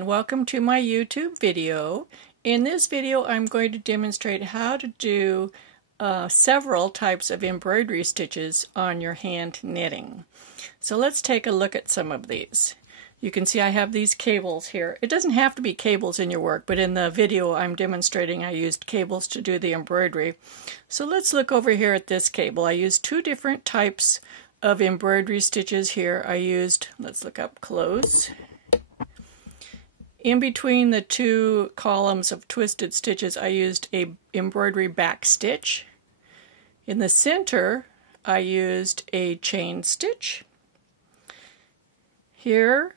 and welcome to my YouTube video. In this video I'm going to demonstrate how to do several types of embroidery stitches on your hand knitting. So let's take a look at some of these. You can see I have these cables here. It doesn't have to be cables in your work, but in the video I'm demonstrating I used cables to do the embroidery. So let's look over here at this cable. I used two different types of embroidery stitches here. I used, let's look up close. In between the two columns of twisted stitches, I used a embroidery back stitch. In the center, I used a chain stitch. Here,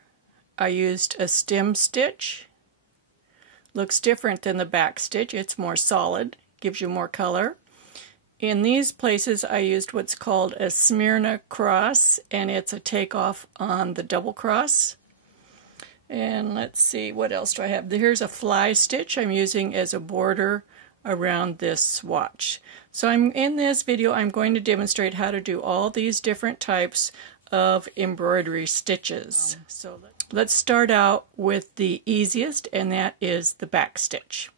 I used a stem stitch. Looks different than the back stitch. It's more solid, gives you more color. In these places, I used what's called a Smyrna Cross, and it's a takeoff on the double cross. And let's see, what else do I have? Here's a fly stitch I'm using as a border around this swatch. So in this video, I'm going to demonstrate how to do all these different types of embroidery stitches. So let's start out with the easiest, and that is the back stitch.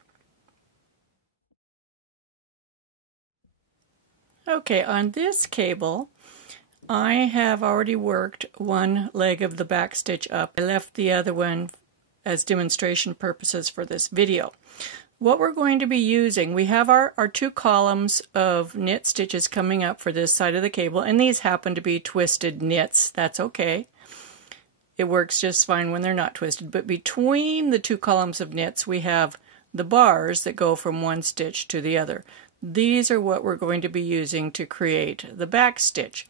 Okay, on this cable, I have already worked one leg of the back stitch up. I left the other one as demonstration purposes for this video. What we're going to be using, we have our two columns of knit stitches coming up for this side of the cable, and these happen to be twisted knits. That's okay. It works just fine when they're not twisted, but between the two columns of knits we have the bars that go from one stitch to the other. These are what we're going to be using to create the back stitch.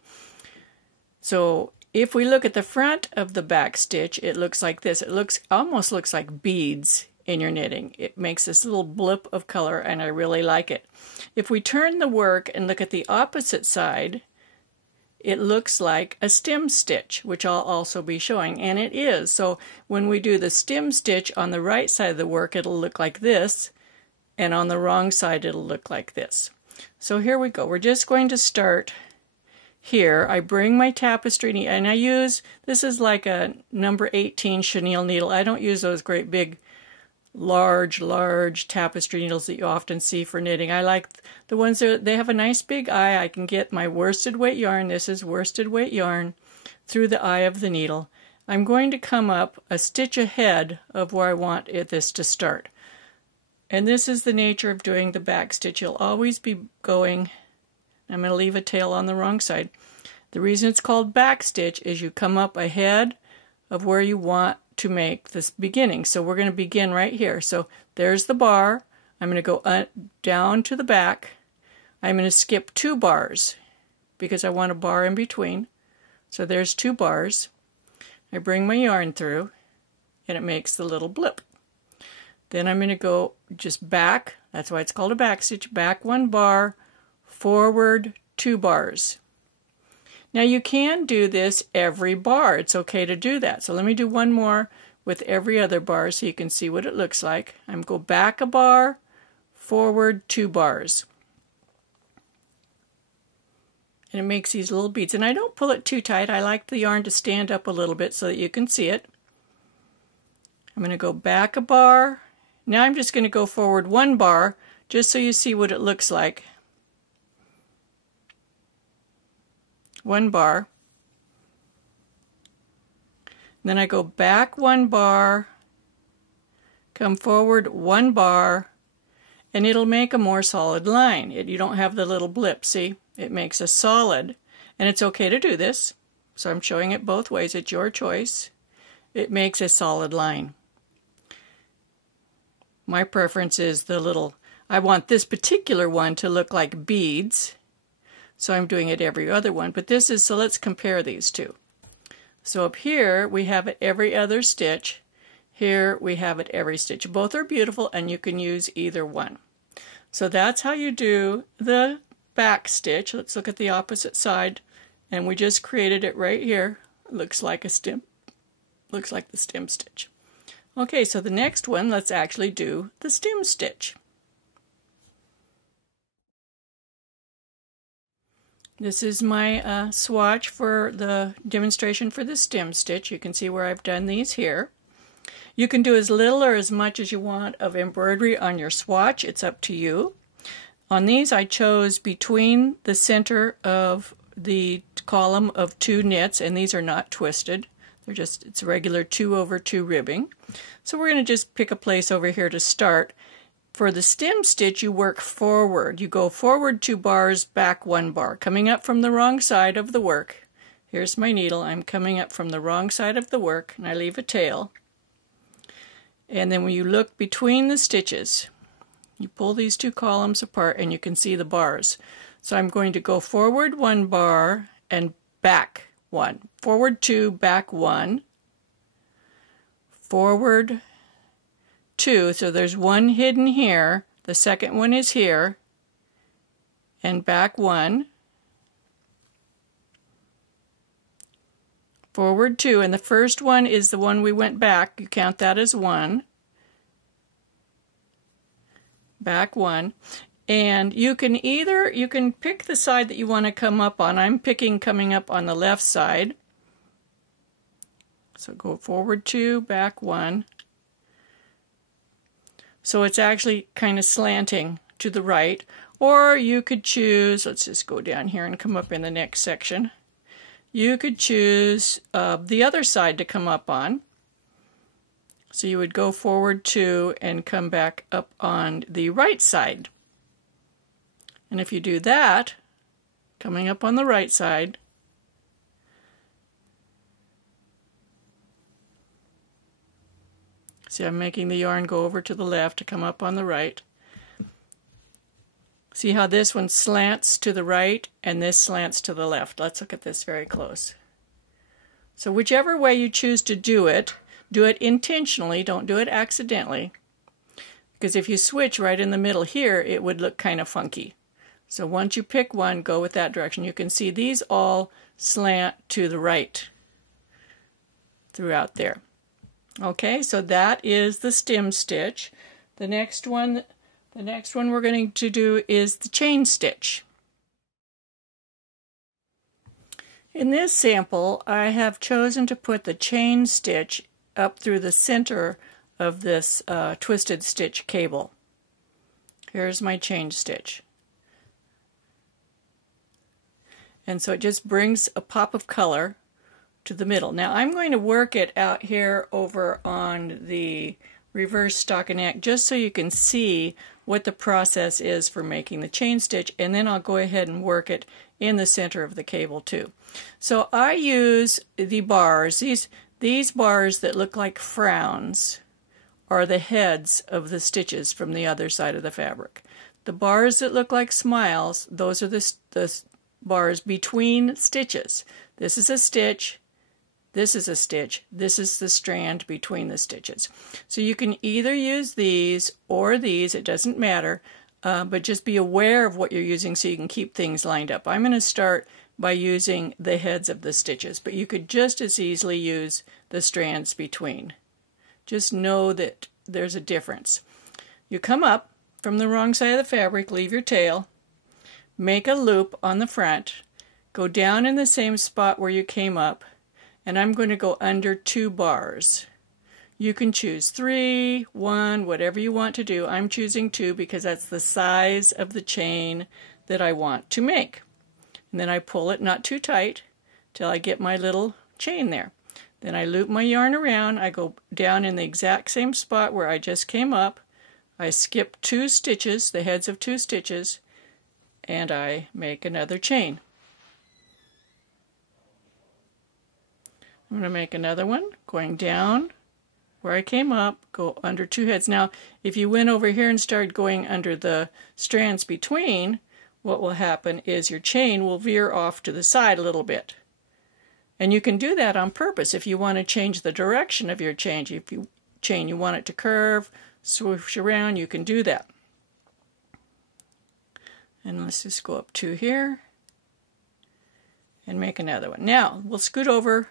So if we look at the front of the back stitch, it looks like this. It almost looks like beads in your knitting. It makes this little blip of color, and I really like it. If we turn the work and look at the opposite side, it looks like a stem stitch, which I'll also be showing, and it is. So when we do the stem stitch on the right side of the work, it'll look like this, and on the wrong side it'll look like this. So here we go. We're just going to start here. I bring my tapestry needle, and I use, this is like a number 18 chenille needle. I don't use those great big large tapestry needles that you often see for knitting. I like the ones that they have a nice big eye. I can get my worsted weight yarn, this is worsted weight yarn, through the eye of the needle. I'm going to come up a stitch ahead of where I want this to start. And this is the nature of doing the back stitch. You'll always be going, I'm going to leave a tail on the wrong side. The reason it's called back stitch is you come up ahead of where you want to make this beginning. So we're going to begin right here. So there's the bar. I'm going to go down to the back. I'm going to skip 2 bars because I want a bar in between. So there's 2 bars. I bring my yarn through and it makes the little blip. Then I'm going to go just back. That's why it's called a back stitch. Back 1 bar, forward 2 bars. Now you can do this every bar. It's okay to do that. So let me do one more with every other bar so you can see what it looks like. I'm going to go back a bar, forward 2 bars. And it makes these little beads. And I don't pull it too tight. I like the yarn to stand up a little bit so that you can see it. I'm going to go back a bar. Now I'm just going to go forward 1 bar just so you see what it looks like. 1 bar. Then I go back 1 bar, come forward 1 bar, and it'll make a more solid line. You don't have the little blip, see? It makes a solid, and it's okay to do this. So I'm showing it both ways. It's your choice. It makes a solid line. My preference is the little, I want this particular one to look like beads. So I'm doing it every other one, but this is, so let's compare these two. So up here we have it every other stitch. Here we have it every stitch. Both are beautiful and you can use either one. So that's how you do the back stitch. Let's look at the opposite side, and we just created it right here. It looks like a stem, looks like the stem stitch. Okay, so the next one, let's actually do the stem stitch. This is my swatch for the demonstration for the stem stitch. You can see where I've done these here. You can do as little or as much as you want of embroidery on your swatch. It's up to you. On these, I chose between the center of the column of 2 knits, and these are not twisted. They're just, it's regular 2/2 ribbing. So we're going to just pick a place over here to start. For the stem stitch, you work forward. You go forward 2 bars, back 1 bar, coming up from the wrong side of the work. Here's my needle. I'm coming up from the wrong side of the work, and I leave a tail. And then when you look between the stitches, you pull these 2 columns apart and you can see the bars. So I'm going to go forward 1 bar and back 1. Forward 2, back 1. Forward 2, so there's 1 hidden here. The second one is here. And back 1. Forward 2, and the first one is the one we went back. You count that as 1. Back 1. And you can pick the side that you want to come up on. I'm picking coming up on the left side. So go forward 2, back 1. So it's actually kind of slanting to the right. Or you could choose, let's just go down here and come up in the next section. You could choose the other side to come up on. So you would go forward 2 and come back up on the right side. And if you do that, coming up on the right side, see, I'm making the yarn go over to the left to come up on the right. See how this one slants to the right and this slants to the left. Let's look at this very close. So whichever way you choose to do it intentionally, don't do it accidentally. Because if you switch right in the middle here, it would look kind of funky. So once you pick one, go with that direction. You can see these all slant to the right throughout there. Okay, so that is the stem stitch. The next one we're going to do is the chain stitch. In this sample, I have chosen to put the chain stitch up through the center of this twisted stitch cable. Here's my chain stitch. And so it just brings a pop of color to the middle. Now I'm going to work it out here over on the reverse stockinette just so you can see what the process is for making the chain stitch, and then I'll go ahead and work it in the center of the cable too. So I use the bars. These bars that look like frowns are the heads of the stitches from the other side of the fabric. The bars that look like smiles, those are the bars between stitches. This is a stitch, this is a stitch, this is the strand between the stitches. So you can either use these or these, it doesn't matter, but just be aware of what you're using so you can keep things lined up. I'm going to start by using the heads of the stitches, but you could just as easily use the strands between. Just know that there's a difference. You come up from the wrong side of the fabric, leave your tail, make a loop on the front, go down in the same spot where you came up, and I'm going to go under 2 bars. You can choose 3, 1, whatever you want to do. I'm choosing 2 because that's the size of the chain that I want to make. And then I pull it not too tight till I get my little chain there. Then I loop my yarn around, I go down in the exact same spot where I just came up, I skip 2 stitches, the heads of 2 stitches, and I make another chain. I'm going to make another one, going down where I came up, go under 2 heads. Now, if you went over here and started going under the strands between, what will happen is your chain will veer off to the side a little bit. And you can do that on purpose if you want to change the direction of your chain. If you want it to curve, swoosh around, you can do that. And let's just go up 2 here and make another one. Now, we'll scoot over,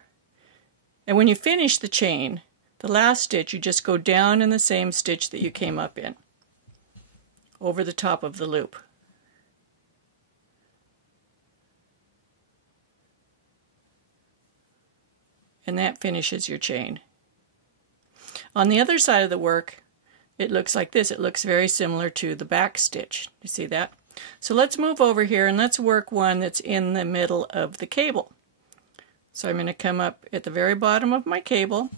and when you finish the chain, the last stitch, you just go down in the same stitch that you came up in, over the top of the loop. And that finishes your chain. On the other side of the work, it looks like this. It looks very similar to the back stitch. You see that? So let's move over here and let's work one that's in the middle of the cable. So I'm going to come up at the very bottom of my cable,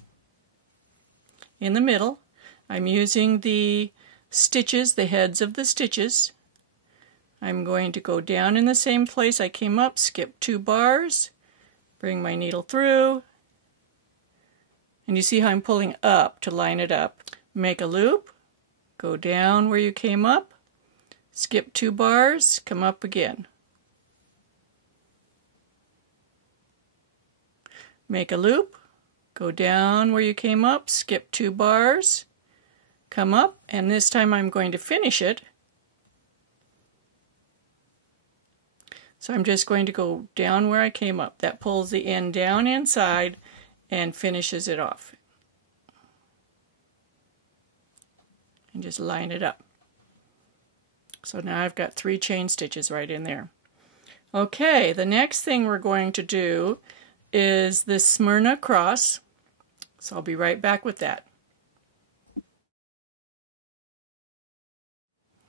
in the middle. I'm using the stitches, the heads of the stitches. I'm going to go down in the same place I came up, skip 2 bars, bring my needle through, and you see how I'm pulling up to line it up. Make a loop, go down where you came up, skip 2 bars, come up again. Make a loop, go down where you came up, skip 2 bars, come up, and this time I'm going to finish it. So I'm just going to go down where I came up. That pulls the end down inside and finishes it off. And just line it up. So now I've got 3 chain stitches right in there. Okay, the next thing we're going to do is this Smyrna Cross. So I'll be right back with that.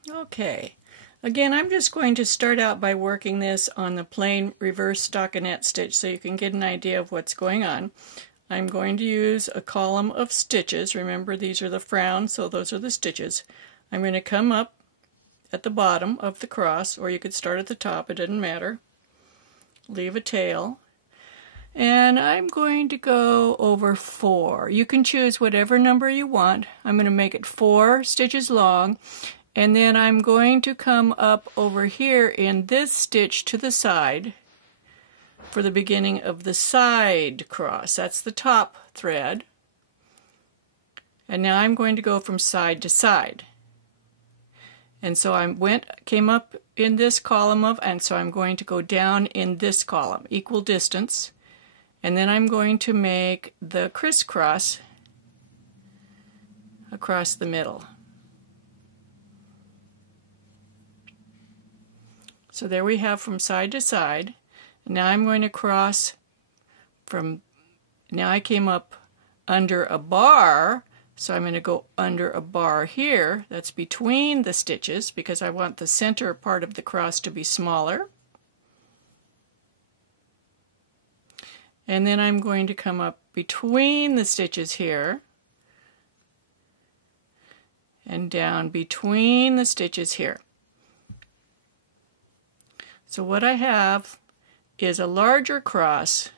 Okay, again I'm just going to start out by working this on the plain reverse stockinette stitch so you can get an idea of what's going on. I'm going to use a column of stitches. Remember, these are the frowns, so those are the stitches. I'm going to come up at the bottom of the cross, or you could start at the top, it doesn't matter. Leave a tail. And I'm going to go over 4. You can choose whatever number you want. I'm going to make it 4 stitches long, and then I'm going to come up over here in this stitch to the side for the beginning of the side cross. That's the top thread. And now I'm going to go from side to side. And so I came up in this column and so I'm going to go down in this column, equal distance. And then I'm going to make the crisscross across the middle. So there we have from side to side. Now I'm going to cross from, now I came up under a bar, so I'm going to go under a bar here. That's between the stitches because I want the center part of the cross to be smaller. And then I'm going to come up between the stitches here and down between the stitches here. So what I have is a larger cross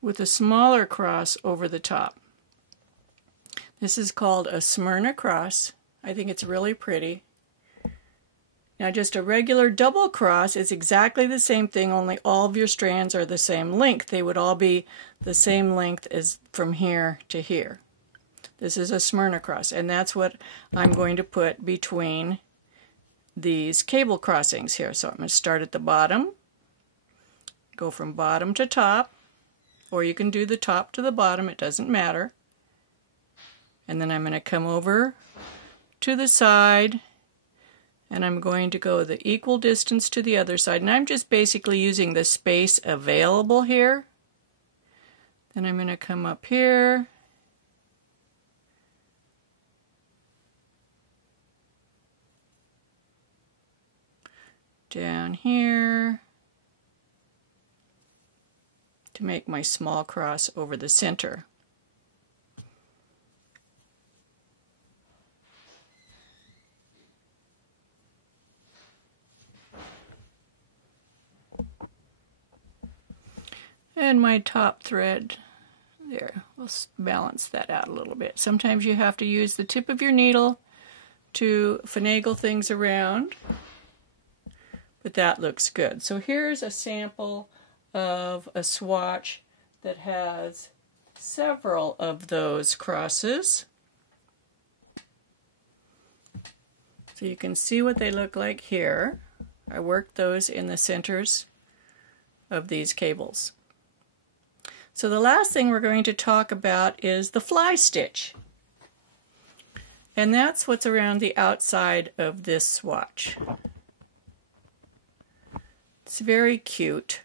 with a smaller cross over the top. This is called a Smyrna Cross. I think it's really pretty. Now just a regular double cross is exactly the same thing, only all of your strands are the same length. They would all be the same length as from here to here. This is a Smyrna Cross, and that's what I'm going to put between these cable crossings here. So I'm going to start at the bottom, go from bottom to top, or you can do the top to the bottom, it doesn't matter. And then I'm going to come over to the side, and I'm going to go the equal distance to the other side, and I'm just basically using the space available here. Then I'm going to come up here, down here to make my small cross over the center. And my top thread there, we'll balance that out a little bit. Sometimes you have to use the tip of your needle to finagle things around. But that looks good. So here's a sample of a swatch that has several of those crosses. So you can see what they look like here. I worked those in the centers of these cables. So the last thing we're going to talk about is the fly stitch. And that's what's around the outside of this swatch. It's very cute.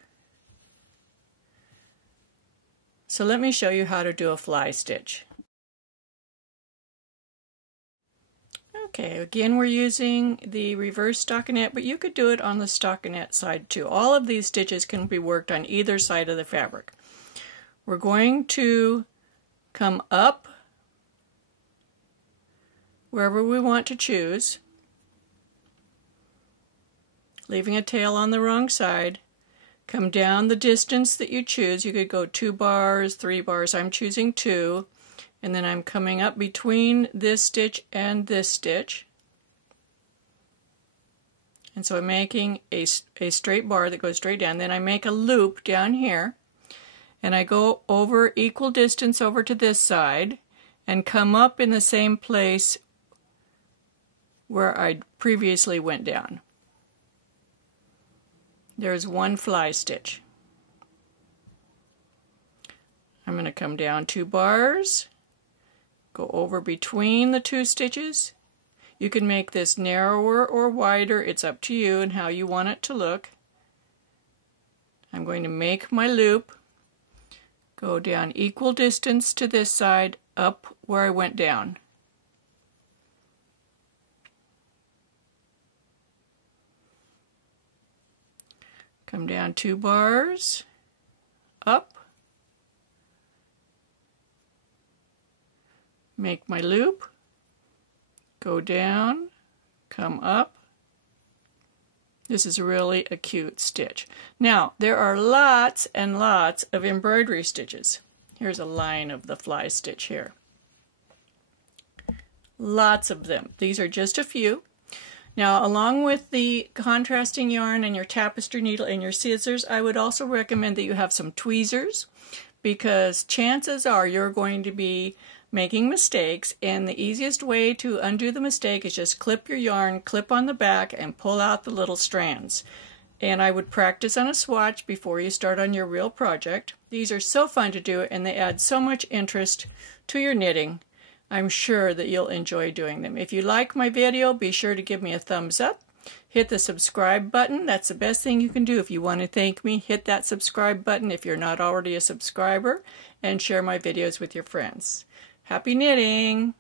So let me show you how to do a fly stitch. Okay, again we're using the reverse stockinette, but you could do it on the stockinette side too. All of these stitches can be worked on either side of the fabric. We're going to come up wherever we want to choose, leaving a tail on the wrong side. Come down the distance that you choose. You could go 2 bars, 3 bars. I'm choosing 2. And then I'm coming up between this stitch and this stitch. And so I'm making a straight bar that goes straight down. Then I make a loop down here. And I go over equal distance over to this side and come up in the same place where I previously went down. There's one fly stitch. I'm going to come down 2 bars, go over between the 2 stitches. You can make this narrower or wider. It's up to you and how you want it to look. I'm going to make my loop, go down equal distance to this side, up where I went down. Come down 2 bars, up, make my loop, go down, come up. This is really a cute stitch. Now, there are lots and lots of embroidery stitches. Here's a line of the fly stitch here. Lots of them. These are just a few. Now, along with the contrasting yarn and your tapestry needle and your scissors, I would also recommend that you have some tweezers, because chances are you're going to be making mistakes, and the easiest way to undo the mistake is just clip your yarn, clip on the back, and pull out the little strands. And I would practice on a swatch before you start on your real project. These are so fun to do, and they add so much interest to your knitting. I'm sure that you'll enjoy doing them. If you like my video, be sure to give me a thumbs up. Hit the subscribe button. That's the best thing you can do. If you want to thank me, hit that subscribe button if you're not already a subscriber, and share my videos with your friends. Happy knitting!